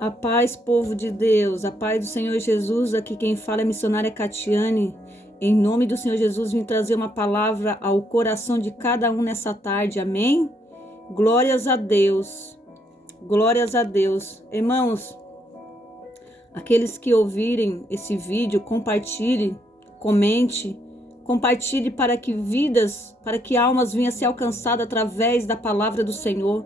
A paz, povo de Deus, a paz do Senhor Jesus. Aqui quem fala é a missionária Catiane. Em nome do Senhor Jesus, vim trazer uma palavra ao coração de cada um nessa tarde, amém? Glórias a Deus, glórias a Deus. Irmãos, aqueles que ouvirem esse vídeo, compartilhe, comente, compartilhe para que vidas, para que almas venham a ser alcançadas através da palavra do Senhor.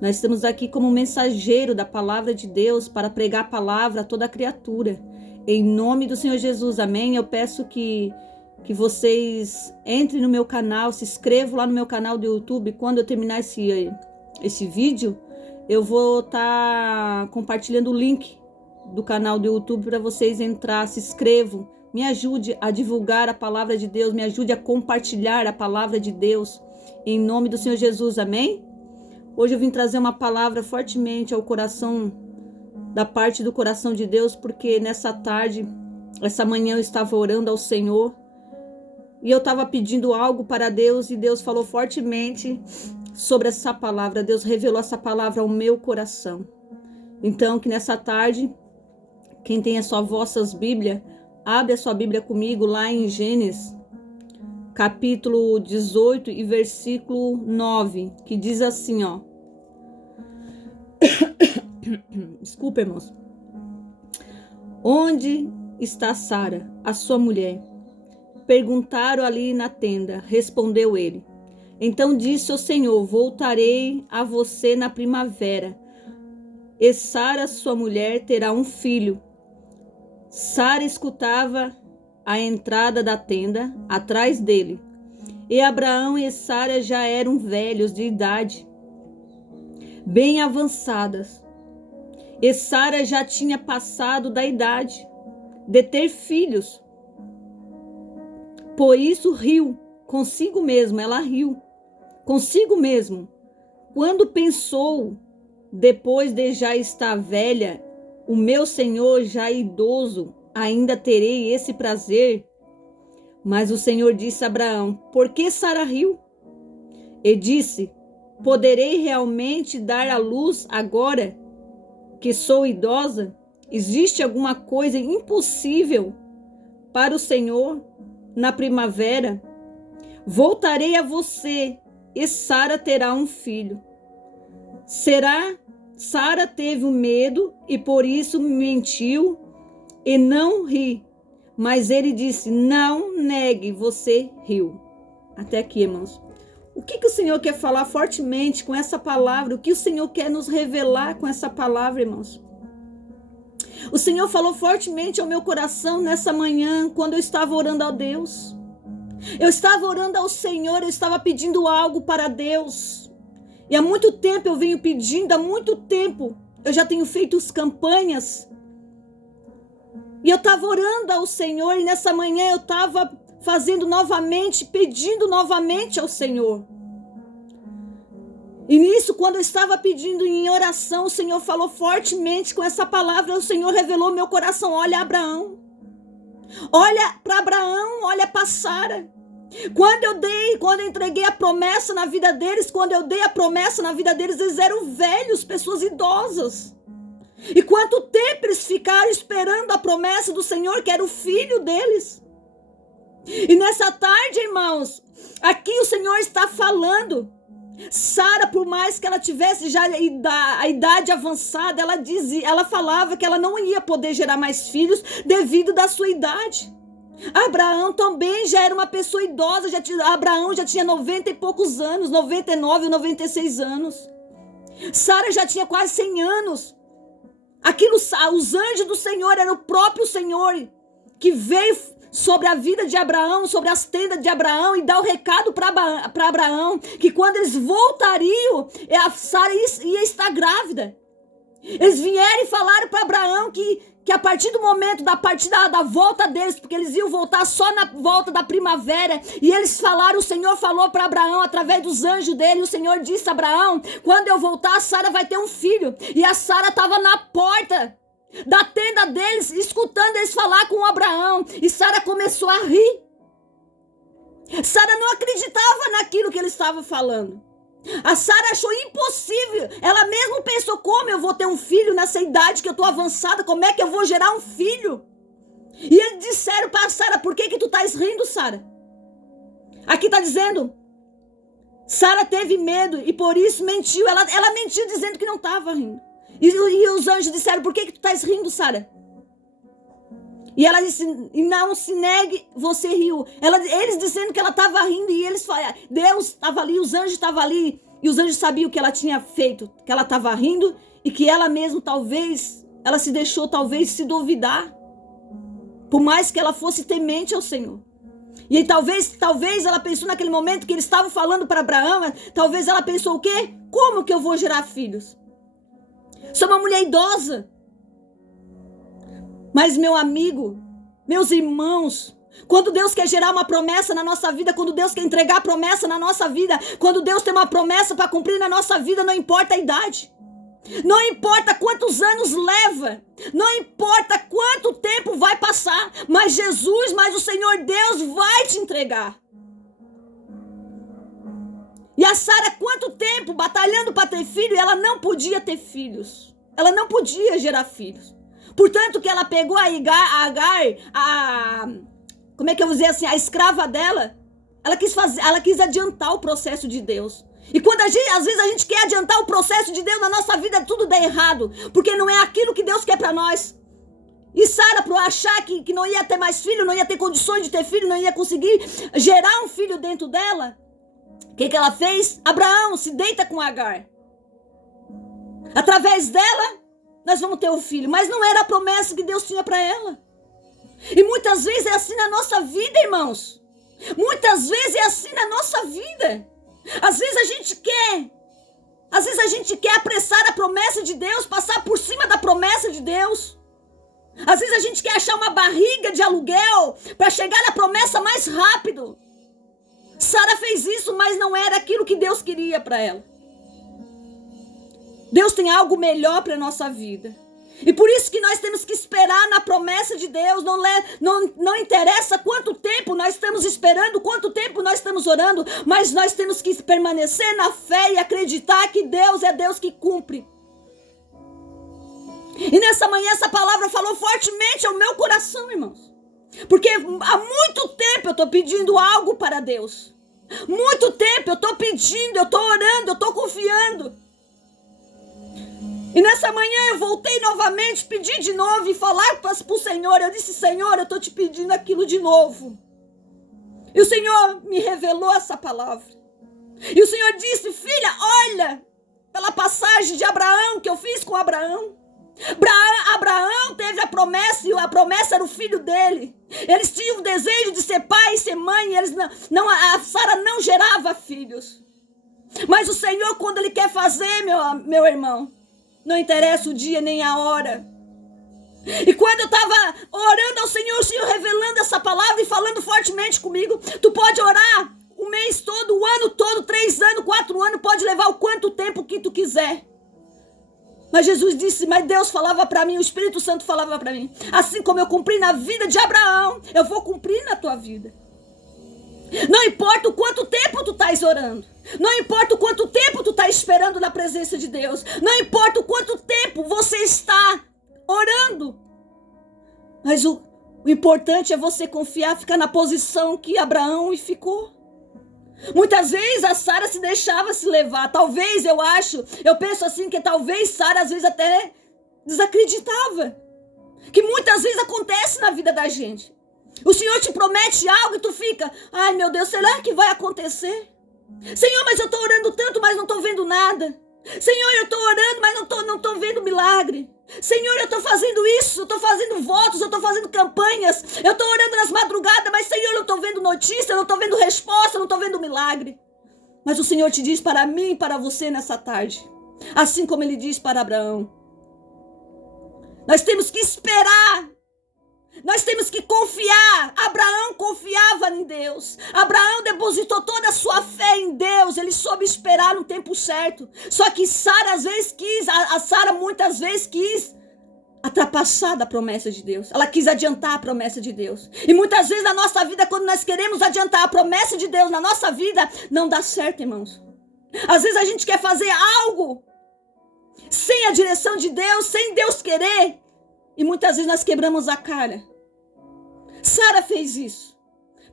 Nós estamos aqui como mensageiro da palavra de Deus para pregar a palavra a toda criatura. Em nome do Senhor Jesus, amém? Eu peço que vocês entrem no meu canal, se inscrevam lá no meu canal do YouTube. Quando eu terminar esse vídeo, eu vou estar compartilhando o link do canal do YouTube para vocês entrar, se inscrevam. Me ajude a divulgar a palavra de Deus, me ajude a compartilhar a palavra de Deus. Em nome do Senhor Jesus, amém? Hoje eu vim trazer uma palavra fortemente ao coração, da parte do coração de Deus, porque nessa tarde, essa manhã eu estava orando ao Senhor e eu estava pedindo algo para Deus e Deus falou fortemente sobre essa palavra. Deus revelou essa palavra ao meu coração. Então, que nessa tarde, quem tem as vossas Bíblias, abre a sua Bíblia comigo lá em Gênesis, capítulo 18 e versículo 9, que diz assim, ó. Desculpa, irmãos. Onde está Sara, a sua mulher? Perguntaram ali na tenda. Respondeu ele. Então disse o Senhor: voltarei a você na primavera, e Sara, sua mulher, terá um filho. Sara escutava a entrada da tenda atrás dele. E Abraão e Sara já eram velhos de idade, bem avançadas. E Sara já tinha passado da idade de ter filhos. Por isso riu consigo mesmo, ela riu consigo mesmo, quando pensou, depois de já estar velha, o meu Senhor já idoso, ainda terei esse prazer? Mas o Senhor disse a Abraão: por que Sara riu? E disse: poderei realmente dar à luz agora que sou idosa? Existe alguma coisa impossível para o Senhor? Na primavera voltarei a você e Sara terá um filho. Sara teve medo e por isso mentiu e não ri. Mas ele disse: não negue, você riu. Até aqui, irmãos. O que o Senhor quer falar fortemente com essa palavra? O que o Senhor quer nos revelar com essa palavra, irmãos? O Senhor falou fortemente ao meu coração nessa manhã, quando eu estava orando a Deus. Eu estava orando ao Senhor, eu estava pedindo algo para Deus. E há muito tempo eu venho pedindo, há muito tempo. Eu já tenho feito as campanhas. E eu estava orando ao Senhor e nessa manhã eu estava fazendo novamente, pedindo novamente ao Senhor. E nisso, quando eu estava pedindo em oração, o Senhor falou fortemente com essa palavra. O Senhor revelou meu coração: olha Abraão. Olha para Abraão, olha para Sara. Quando eu entreguei a promessa na vida deles, quando eu dei a promessa na vida deles, eles eram velhos, pessoas idosas. E quanto tempo eles ficaram esperando a promessa do Senhor, que era o filho deles. E nessa tarde, irmãos, aqui o Senhor está falando. Sara, por mais que ela tivesse já a idade avançada, ela falava que ela não ia poder gerar mais filhos devido da sua idade. Abraão também já era uma pessoa idosa, Abraão já tinha 90 e poucos anos, 99 ou 96 anos. Sara já tinha quase 100 anos. Os anjos do Senhor, era o próprio Senhor que veio sobre a vida de Abraão, sobre as tendas de Abraão, e dá o recado para Abraão, que quando eles voltariam, a Sara ia estar grávida. Eles vieram e falaram para Abraão que a partir do momento da volta deles, porque eles iam voltar só na volta da primavera, e eles falaram, o Senhor falou para Abraão através dos anjos dele, e o Senhor disse a Abraão: quando eu voltar, a Sara vai ter um filho. E a Sara estava na porta da tenda deles, escutando eles falar com Abraão, e Sara começou a rir. Sara não acreditava naquilo que ele estava falando. A Sara achou impossível. Ela mesmo pensou, como eu vou ter um filho nessa idade que eu tô avançada? Como é que eu vou gerar um filho? E eles disseram para Sara, por que tu estás rindo, Sara? Aqui está dizendo, Sara teve medo e por isso mentiu. Ela mentiu dizendo que não estava rindo. E os anjos disseram, por que tu estás rindo, Sara? E ela disse, não se negue, você riu. Eles dizendo que ela estava rindo e eles falaram, Deus estava ali, os anjos estavam ali. E os anjos sabiam o que ela tinha feito, que ela estava rindo e que ela mesmo talvez, ela se deixou talvez se duvidar. Por mais que ela fosse temente ao Senhor. E talvez ela pensou naquele momento que eles estavam falando para Abraão, talvez ela pensou o quê? Como que eu vou gerar filhos? Sou uma mulher idosa. Mas meu amigo, meus irmãos, quando Deus quer gerar uma promessa na nossa vida, quando Deus quer entregar a promessa na nossa vida, quando Deus tem uma promessa para cumprir na nossa vida, não importa a idade. Não importa quantos anos leva, não importa quanto tempo vai passar, mas o Senhor Deus vai te entregar. E a Sara, quanto tempo batalhando para ter filho, e ela não podia ter filhos. Ela não podia gerar filhos. Portanto, que ela pegou a Agar, como é que eu vou dizer assim, a escrava dela, ela quis adiantar o processo de Deus. E quando às vezes a gente quer adiantar o processo de Deus na nossa vida, tudo dá errado, porque não é aquilo que Deus quer para nós. E Sara, por achar que não ia ter mais filho, não ia ter condições de ter filho, não ia conseguir gerar um filho dentro dela, o que ela fez? Abraão, se deita com Agar. Através dela, nós vamos ter um filho. Mas não era a promessa que Deus tinha para ela. E muitas vezes é assim na nossa vida, irmãos. Muitas vezes é assim na nossa vida. Às vezes a gente quer apressar a promessa de Deus, passar por cima da promessa de Deus. Às vezes a gente quer achar uma barriga de aluguel para chegar na promessa mais rápido. Sara fez isso, mas não era aquilo que Deus queria para ela. Deus tem algo melhor para a nossa vida. E por isso que nós temos que esperar na promessa de Deus. Não interessa quanto tempo nós estamos esperando, quanto tempo nós estamos orando, mas nós temos que permanecer na fé e acreditar que Deus é Deus que cumpre. E nessa manhã essa palavra falou fortemente ao meu coração, irmãos. Porque há muito tempo eu estou pedindo algo para Deus. Muito tempo eu estou pedindo, eu estou orando, eu estou confiando. E nessa manhã eu voltei novamente, pedi de novo e falar para o Senhor. Eu disse, Senhor, eu estou te pedindo aquilo de novo. E o Senhor me revelou essa palavra. E o Senhor disse, filha, olha pela passagem de Abraão que eu fiz com Abraão. Abraão teve a promessa e a promessa era o filho dele. Eles tinham o desejo de ser pai e ser mãe. A Sara não gerava filhos. Mas o Senhor, quando Ele quer fazer, meu irmão, não interessa o dia nem a hora. E quando eu estava orando ao Senhor, o Senhor revelando essa palavra e falando fortemente comigo, tu pode orar o mês todo, o ano todo, 3 anos, 4 anos, pode levar o quanto tempo que tu quiser. Mas Jesus disse, mas Deus falava para mim, o Espírito Santo falava para mim, assim como eu cumpri na vida de Abraão, eu vou cumprir na tua vida. Não importa o quanto tempo tu estás orando. Não importa o quanto tempo tu estás esperando na presença de Deus. Não importa o quanto tempo você está orando. Mas o importante é você confiar, ficar na posição que Abraão ficou. Muitas vezes a Sara se deixava se levar. Talvez, eu penso assim, que talvez Sara às vezes até desacreditava. Que muitas vezes acontece na vida da gente. O Senhor te promete algo e tu fica, ai meu Deus, será que vai acontecer? Senhor, mas eu estou orando tanto, mas não estou vendo nada. Senhor, eu estou orando, mas não estou vendo milagre. Senhor, eu estou fazendo isso, eu estou fazendo votos, eu estou fazendo campanhas, eu estou orando nas madrugadas, mas Senhor, eu não estou vendo notícia, eu não estou vendo resposta, eu não estou vendo milagre. Mas o Senhor te diz para mim e para você nessa tarde, assim como Ele diz para Abraão. Nós temos que esperar. Nós temos que confiar. Abraão confiava em Deus. Abraão depositou toda a sua fé em Deus. Ele soube esperar no tempo certo. Só que Sara às vezes Sara muitas vezes quis ultrapassar da promessa de Deus. Ela quis adiantar a promessa de Deus. E muitas vezes na nossa vida, quando nós queremos adiantar a promessa de Deus na nossa vida, não dá certo, irmãos. Às vezes a gente quer fazer algo sem a direção de Deus, sem Deus querer. E muitas vezes nós quebramos a cara. Sara fez isso.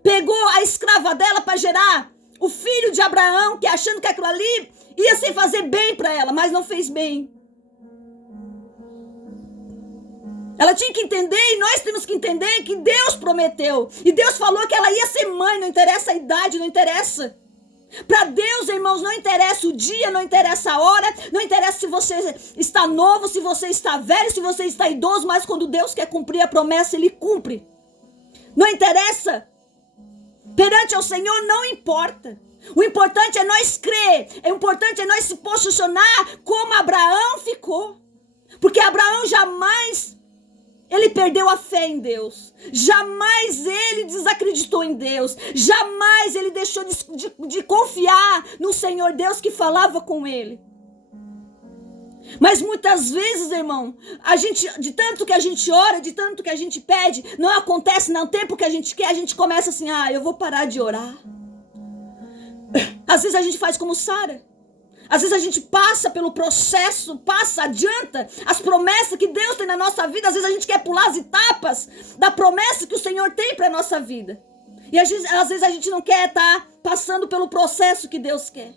Pegou a escrava dela para gerar o filho de Abraão, que achando que aquilo ali ia se fazer bem para ela, mas não fez bem. Ela tinha que entender, e nós temos que entender, que Deus prometeu. E Deus falou que ela ia ser mãe, não interessa a idade, não interessa. Para Deus, irmãos, não interessa o dia, não interessa a hora, não interessa se você está novo, se você está velho, se você está idoso, mas quando Deus quer cumprir a promessa, Ele cumpre. Não interessa. Perante ao Senhor não importa. O importante é nós crer, o importante é nós se posicionar como Abraão ficou. Porque Abraão jamais... ele perdeu a fé em Deus. Jamais ele desacreditou em Deus. Jamais ele deixou de confiar no Senhor Deus que falava com ele. Mas muitas vezes, irmão, de tanto que a gente ora, de tanto que a gente pede, não acontece no tempo que a gente quer, a gente começa assim, eu vou parar de orar. Às vezes a gente faz como Sara. Às vezes a gente passa pelo processo, adianta as promessas que Deus tem na nossa vida. Às vezes a gente quer pular as etapas da promessa que o Senhor tem para a nossa vida. E às vezes a gente não quer estar passando pelo processo que Deus quer.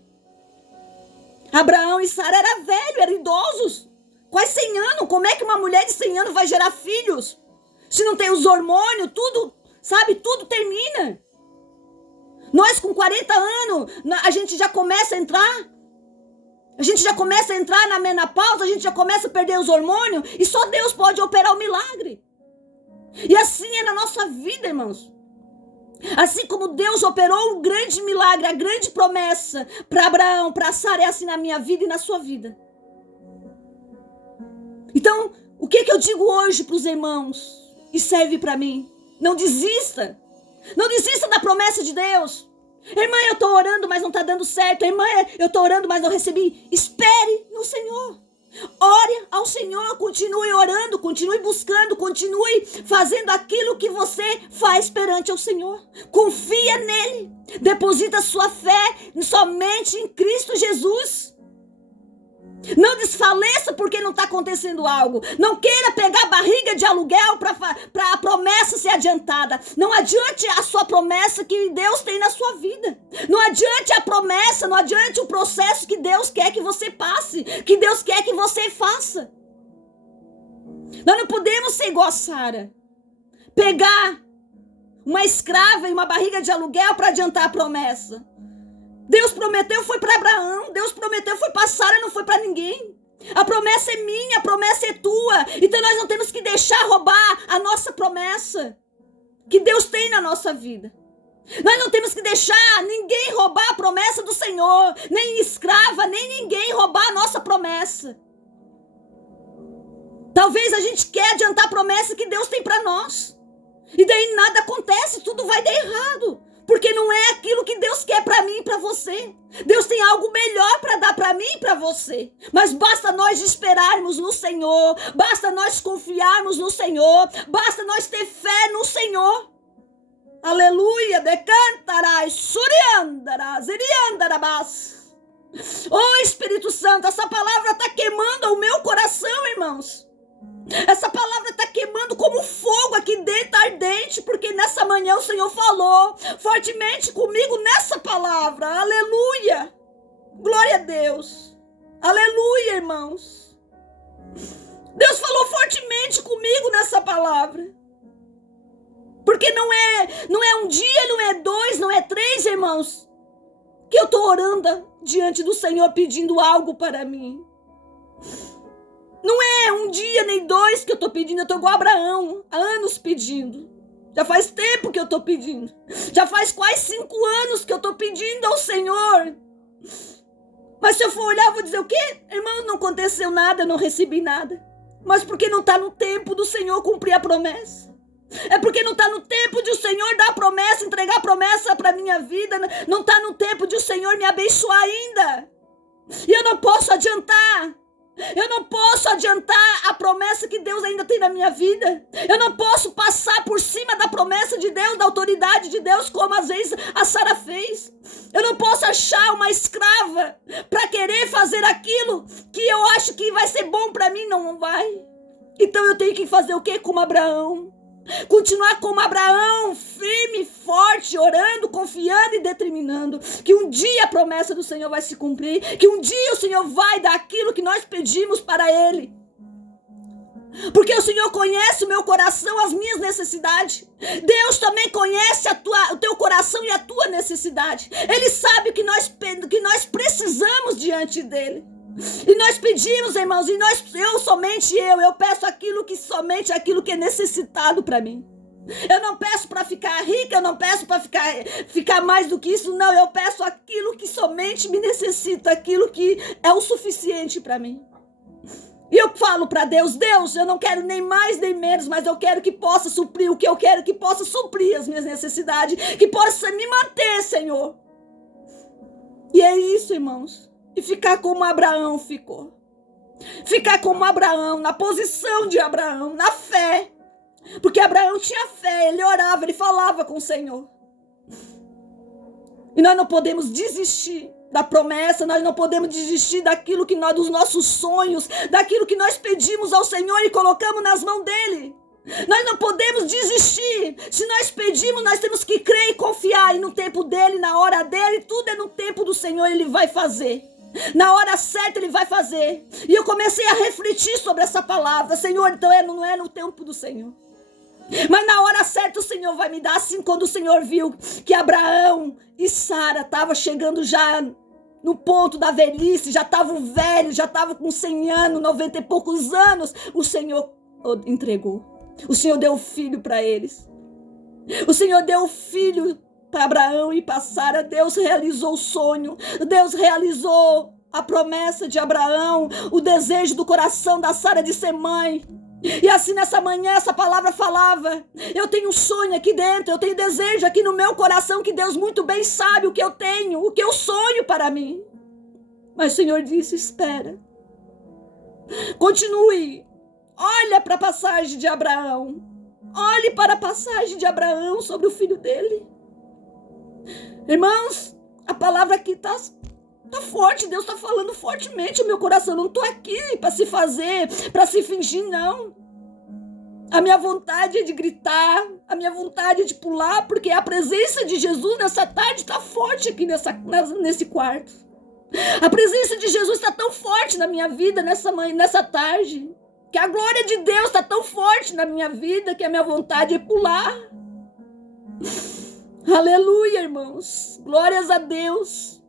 Abraão e Sara eram velhos, eram idosos. Quase 100 anos. Como é que uma mulher de 100 anos vai gerar filhos? Se não tem os hormônios, tudo, sabe? Tudo termina. Nós com 40 anos, a gente já começa a entrar... A gente já começa a entrar na menopausa, a gente já começa a perder os hormônios, e só Deus pode operar o milagre. E assim é na nossa vida, irmãos. Assim como Deus operou um grande milagre, a grande promessa para Abraão, para Sara, é assim na minha vida e na sua vida. Então, o que eu digo hoje para os irmãos, e serve para mim? Não desista. Não desista da promessa de Deus. Irmã, eu estou orando, mas não está dando certo. Irmã, eu estou orando, mas não recebi. Espere no Senhor. Ore ao Senhor, continue orando, continue buscando, continue fazendo aquilo que você faz perante ao Senhor. Confia nele. Deposita sua fé somente em Cristo Jesus. Não desfaleça porque não está acontecendo algo. Não queira pegar barriga de aluguel para a promessa ser adiantada. Não adiante a sua promessa que Deus tem na sua vida. Não adiante a promessa, não adiante o processo que Deus quer que você passe, que Deus quer que você faça. Nós não podemos ser igual a Sara. Pegar uma escrava e uma barriga de aluguel para adiantar a promessa. Deus prometeu, foi para Abraão. Deus prometeu, foi para Sara, não foi para ninguém. A promessa é minha, a promessa é tua. Então nós não temos que deixar roubar a nossa promessa que Deus tem na nossa vida. Nós não temos que deixar ninguém roubar a promessa do Senhor. Nem escrava, nem ninguém roubar a nossa promessa. Talvez a gente quer adiantar a promessa que Deus tem para nós. E daí nada acontece, tudo vai dar errado. Porque não é aquilo que Deus quer para mim e para você. Deus tem algo melhor para dar para mim e para você. Mas basta nós esperarmos no Senhor. Basta nós confiarmos no Senhor. Basta nós ter fé no Senhor. Aleluia. Decantarás, suriandarás, iriandarabás. Oh Espírito Santo, essa palavra está queimando o meu coração, irmãos. Essa palavra está queimando como fogo aqui dentro, ardente, porque nessa manhã o Senhor falou fortemente comigo nessa palavra. Aleluia! Glória a Deus! Aleluia, irmãos! Deus falou fortemente comigo nessa palavra. Porque não é um dia, não é 2, não é 3, irmãos, que eu estou orando diante do Senhor pedindo algo para mim. Não é um dia nem 2 que eu estou pedindo, eu estou igual a Abraão, há anos pedindo. Já faz tempo que eu estou pedindo. Já faz quase 5 anos que eu estou pedindo ao Senhor. Mas se eu for olhar, eu vou dizer o quê? Irmão, não aconteceu nada, eu não recebi nada. Mas porque não está no tempo do Senhor cumprir a promessa. É porque não está no tempo de o Senhor dar a promessa, entregar a promessa para a minha vida. Não está no tempo de o Senhor me abençoar ainda. E eu não posso adiantar. Eu não posso adiantar a promessa promessa que Deus ainda tem na minha vida. Eu não posso passar por cima da promessa de Deus, da autoridade de Deus, como às vezes a Sara fez. Eu não posso achar uma escrava para querer fazer aquilo que eu acho que vai ser bom para mim, não vai. Então eu tenho que fazer o quê? Como Abraão. Continuar como Abraão, firme, forte, orando, confiando e determinando que um dia a promessa do Senhor vai se cumprir, que um dia o Senhor vai dar aquilo que nós pedimos para Ele. Porque o Senhor conhece o meu coração, as minhas necessidades. Deus também conhece o teu coração e a tua necessidade. Ele sabe o que nós precisamos diante dEle. E nós pedimos, irmãos, e eu peço somente aquilo que é necessitado para mim. Eu não peço para ficar rica, eu não peço para ficar mais do que isso, não. Eu peço aquilo que somente me necessita, aquilo que é o suficiente para mim. E eu falo para Deus, eu não quero nem mais nem menos, mas eu quero que possa suprir o que eu quero, que possa suprir as minhas necessidades, que possa me manter, Senhor. E é isso, irmãos. E ficar como Abraão ficou. Ficar como Abraão, na posição de Abraão, na fé. Porque Abraão tinha fé, ele orava, ele falava com o Senhor. E nós não podemos desistir da promessa, nós não podemos desistir daquilo que dos nossos sonhos, daquilo que nós pedimos ao Senhor e colocamos nas mãos dele. Nós não podemos desistir. Se nós pedimos, nós temos que crer e confiar. E no tempo dele, na hora dele, tudo é no tempo do Senhor, ele vai fazer. Na hora certa ele vai fazer. E eu comecei a refletir sobre essa palavra. Senhor, então não é no tempo do Senhor, mas na hora certa o Senhor vai me dar. Assim, quando o Senhor viu que Abraão e Sara estavam chegando já no ponto da velhice, já estavam velhos, já estavam com 100 anos, 90 e poucos anos, o Senhor entregou. O Senhor deu o filho para eles. O Senhor deu o filho para Abraão e para Sara. Deus realizou o sonho. Deus realizou a promessa de Abraão, o desejo do coração da Sara de ser mãe. E assim nessa manhã essa palavra falava, eu tenho um sonho aqui dentro, eu tenho desejo aqui no meu coração, que Deus muito bem sabe o que eu tenho, o que eu sonho para mim. Mas o Senhor disse, espera, continue, olha para a passagem de Abraão, olhe para a passagem de Abraão sobre o filho dele. Irmãos, a palavra aqui está forte, Deus está falando fortemente o meu coração. Eu não estou aqui para se fazer, para se fingir, não. A minha vontade é de gritar, a minha vontade é de pular, porque a presença de Jesus nessa tarde está forte aqui nesse quarto. A presença de Jesus está tão forte na minha vida nessa tarde, que a glória de Deus está tão forte na minha vida, que a minha vontade é pular. Aleluia, irmãos. Glórias a Deus.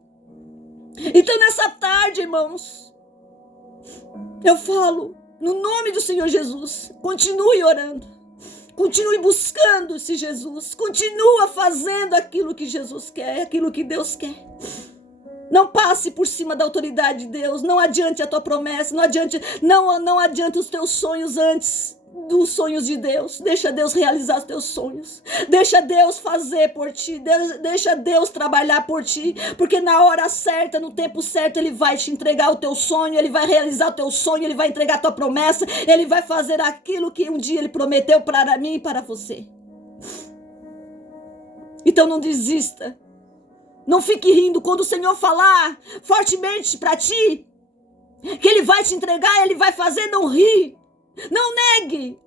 Então nessa tarde, irmãos, eu falo, no nome do Senhor Jesus, continue orando, continue buscando esse Jesus, continua fazendo aquilo que Jesus quer, aquilo que Deus quer. Não passe por cima da autoridade de Deus, não adiante a tua promessa, não adiante os teus sonhos antes dos sonhos de Deus. Deixa Deus realizar os teus sonhos, deixa Deus fazer por ti, deixa Deus trabalhar por ti, porque na hora certa, no tempo certo, Ele vai te entregar o teu sonho, Ele vai realizar o teu sonho, Ele vai entregar a tua promessa, Ele vai fazer aquilo que um dia Ele prometeu para mim e para você. Então não desista, não fique rindo quando o Senhor falar fortemente para ti que Ele vai te entregar, Ele vai fazer, não ri. Não negue.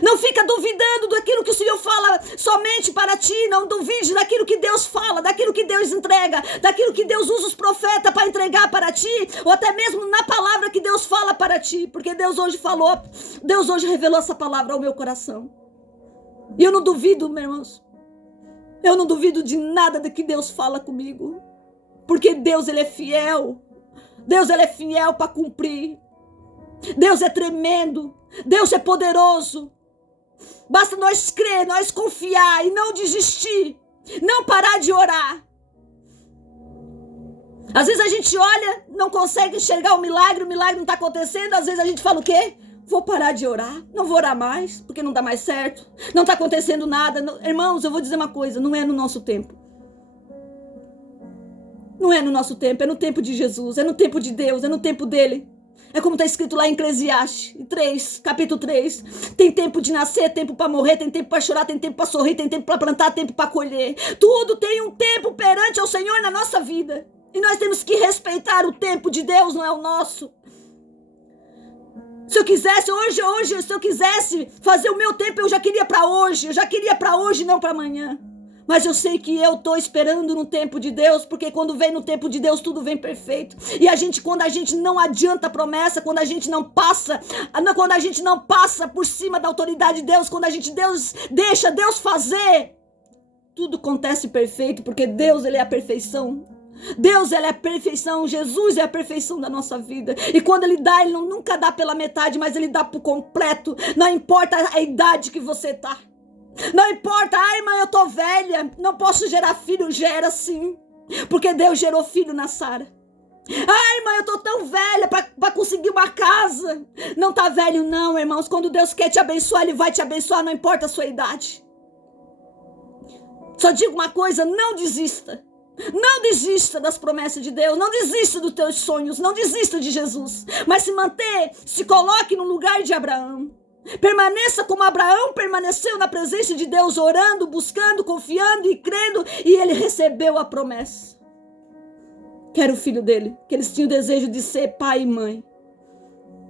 Não fica duvidando daquilo que o Senhor fala somente para ti. Não duvide daquilo que Deus fala, daquilo que Deus entrega, daquilo que Deus usa os profetas para entregar para ti, ou até mesmo na palavra que Deus fala para ti, porque Deus hoje revelou essa palavra ao meu coração. E eu não duvido, meus irmãos, eu não duvido de nada do que Deus fala comigo, porque Deus, Ele é fiel. Deus, Ele é fiel para cumprir. Deus é tremendo, Deus é poderoso. Basta nós crer, nós confiar e não desistir, não parar de orar. Às vezes a gente olha, não consegue enxergar o milagre não está acontecendo. Às vezes a gente fala o quê? Vou parar de orar, não vou orar mais, porque não dá mais certo, não está acontecendo nada. Irmãos, eu vou dizer uma coisa, não é no nosso tempo. Não é no nosso tempo, é no tempo de Jesus, é no tempo de Deus, é no tempo dele. É como está escrito lá em Eclesiastes 3, capítulo 3. Tem tempo de nascer, tempo para morrer, tem tempo para chorar, tem tempo para sorrir, tem tempo para plantar, tempo para colher. Tudo tem um tempo perante ao Senhor na nossa vida. E nós temos que respeitar o tempo de Deus, não é o nosso. Se eu quisesse, hoje, se eu quisesse fazer o meu tempo, eu já queria para hoje. Eu já queria para hoje, não para amanhã. Mas eu sei que eu estou esperando no tempo de Deus, porque quando vem no tempo de Deus, tudo vem perfeito. E quando a gente não adianta a promessa, quando a gente não passa por cima da autoridade de Deus, quando deixa Deus fazer, tudo acontece perfeito, porque Deus, Ele é a perfeição. Deus, Ele é a perfeição, Jesus é a perfeição da nossa vida. E quando Ele dá, Ele nunca dá pela metade, mas Ele dá por completo. Não importa a idade que você está. Não importa, ai mãe, eu tô velha, não posso gerar filho, gera sim, porque Deus gerou filho na Sara. Ai mãe, eu tô tão velha para conseguir uma casa. Não tá velho não, irmãos, quando Deus quer te abençoar, Ele vai te abençoar, não importa a sua idade. Só digo uma coisa, não desista. Não desista das promessas de Deus, não desista dos teus sonhos, não desista de Jesus, mas se coloque no lugar de Abraão. Permaneça como Abraão permaneceu na presença de Deus, orando, buscando, confiando e crendo, e ele recebeu a promessa. Que era o filho dele, que eles tinham o desejo de ser pai e mãe.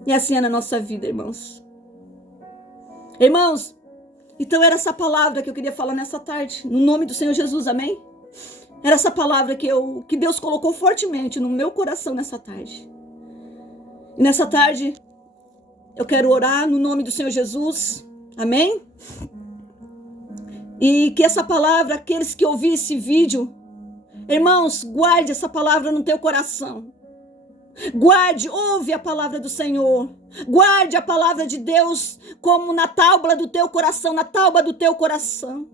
E assim é na nossa vida, irmãos. Irmãos, então era essa palavra que eu queria falar nessa tarde, no nome do Senhor Jesus, amém? Era essa palavra que Deus colocou fortemente no meu coração nessa tarde. E nessa tarde, eu quero orar no nome do Senhor Jesus, amém? E que essa palavra, aqueles que ouvirem esse vídeo, irmãos, guarde essa palavra no teu coração. Guarde, ouve a palavra do Senhor. Guarde a palavra de Deus como na tábua do teu coração, na tábua do teu coração.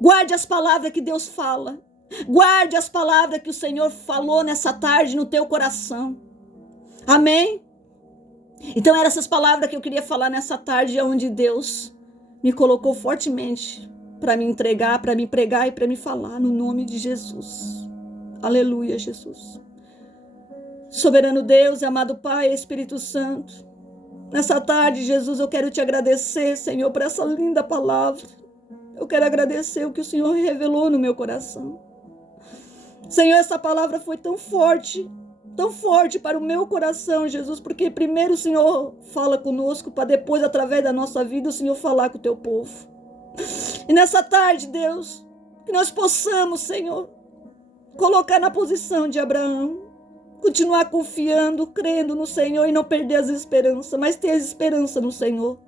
Guarde as palavras que Deus fala. Guarde as palavras que o Senhor falou nessa tarde no teu coração. Amém? Então eram essas palavras que eu queria falar nessa tarde, onde Deus me colocou fortemente para me entregar, para me pregar e para me falar no nome de Jesus. Aleluia, Jesus. Soberano Deus e amado Pai, Espírito Santo, nessa tarde, Jesus, eu quero te agradecer, Senhor, por essa linda palavra. Eu quero agradecer o que o Senhor revelou no meu coração. Senhor, essa palavra foi tão forte para o meu coração, Jesus, porque primeiro o Senhor fala conosco, para depois, através da nossa vida, o Senhor falar com o teu povo. E nessa tarde, Deus, que nós possamos, Senhor, colocar na posição de Abraão, continuar confiando, crendo no Senhor e não perder as esperanças, mas ter esperança no Senhor.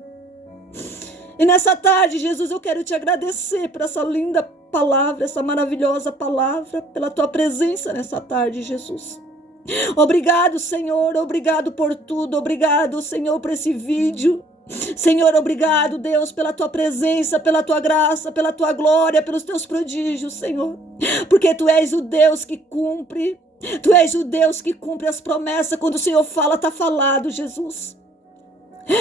E nessa tarde, Jesus, eu quero te agradecer por essa linda palavra, essa maravilhosa palavra, pela tua presença nessa tarde, Jesus. Obrigado, Senhor, obrigado por tudo, obrigado, Senhor, por esse vídeo. Senhor, obrigado, Deus, pela tua presença, pela tua graça, pela tua glória, pelos teus prodígios, Senhor. Porque tu és o Deus que cumpre, tu és o Deus que cumpre as promessas. Quando o Senhor fala, está falado, Jesus.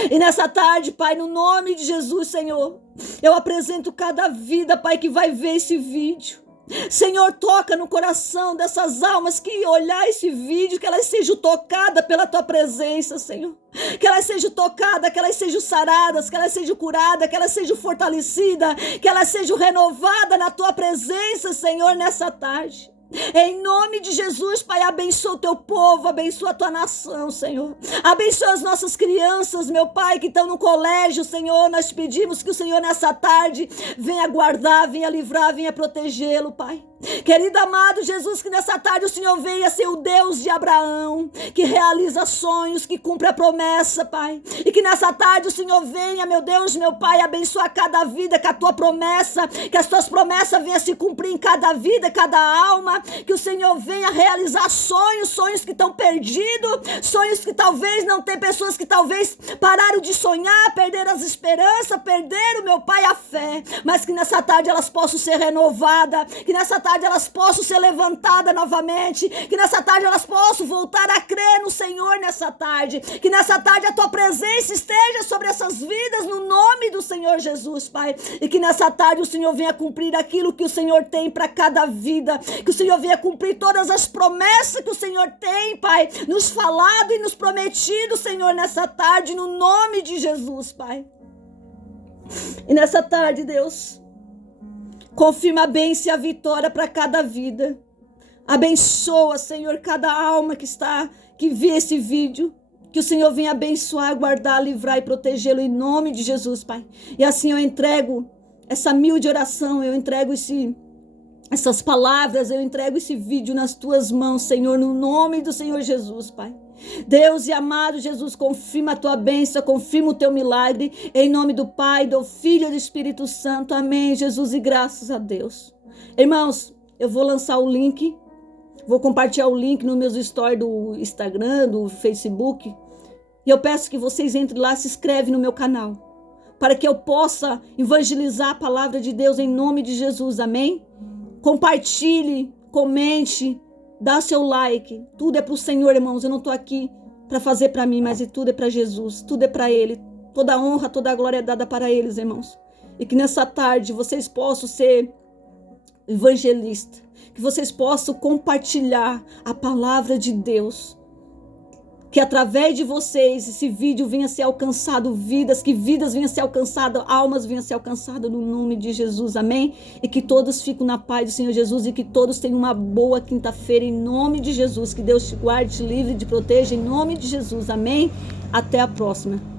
E nessa tarde, Pai, no nome de Jesus, Senhor, eu apresento cada vida, Pai, que vai ver esse vídeo. Senhor, toca no coração dessas almas que olhar esse vídeo, que elas sejam tocadas pela tua presença, Senhor. Que elas sejam tocadas, que elas sejam saradas, que elas sejam curadas, que elas sejam fortalecidas, que elas sejam renovadas na tua presença, Senhor, nessa tarde. Em nome de Jesus, Pai, abençoa o teu povo, abençoa a tua nação, Senhor. Abençoa as nossas crianças, meu Pai, que estão no colégio, Senhor. Nós te pedimos que o Senhor nessa tarde venha guardar, venha livrar, venha protegê-lo, Pai. Querido amado Jesus, que nessa tarde o Senhor venha ser o Deus de Abraão, que realiza sonhos, que cumpre a promessa, Pai. E que nessa tarde o Senhor venha, meu Deus, meu Pai, abençoar cada vida com a tua promessa, que as tuas promessas venham se cumprir em cada vida, cada alma, que o Senhor venha realizar sonhos que estão perdidos, sonhos que talvez não tem, pessoas que talvez pararam de sonhar, perderam as esperanças, perderam, meu Pai, a fé, mas que nessa tarde elas possam ser renovadas, que nessa tarde elas possam ser levantadas novamente, que nessa tarde elas possam voltar a crer no Senhor nessa tarde, que nessa tarde a tua presença esteja sobre essas vidas no nome do Senhor Jesus, Pai, e que nessa tarde o Senhor venha cumprir aquilo que o Senhor tem para cada vida, que o Senhor Senhor venha cumprir todas as promessas que o Senhor tem, Pai, nos falado e nos prometido, Senhor, nessa tarde, no nome de Jesus, Pai. E nessa tarde, Deus, confirma a bênção e a vitória para cada vida. Abençoa, Senhor, cada alma que vê esse vídeo. Que o Senhor venha abençoar, guardar, livrar e protegê-lo em nome de Jesus, Pai. E assim eu entrego essa humilde oração, eu entrego essas palavras, eu entrego esse vídeo nas tuas mãos, Senhor, no nome do Senhor Jesus, Pai. Deus e amado Jesus, confirma a tua bênção, confirma o teu milagre, em nome do Pai, do Filho e do Espírito Santo. Amém, Jesus, e graças a Deus. Irmãos, eu vou lançar o link, vou compartilhar o link nos meus stories do Instagram, do Facebook, e eu peço que vocês entrem lá, se inscrevem no meu canal, para que eu possa evangelizar a palavra de Deus em nome de Jesus, amém? Compartilhe, comente, dá seu like, tudo é para o Senhor, irmãos, eu não estou aqui para fazer para mim, mas tudo é para Jesus, tudo é para Ele, toda a honra, toda a glória é dada para eles, irmãos, e que nessa tarde vocês possam ser evangelistas, que vocês possam compartilhar a palavra de Deus, que através de vocês esse vídeo venha a ser alcançado, que vidas venham a ser alcançadas, almas venham a ser alcançadas no nome de Jesus, amém? E que todos fiquem na paz do Senhor Jesus e que todos tenham uma boa quinta-feira em nome de Jesus, que Deus te guarde, te livre, te proteja em nome de Jesus, amém? Até a próxima.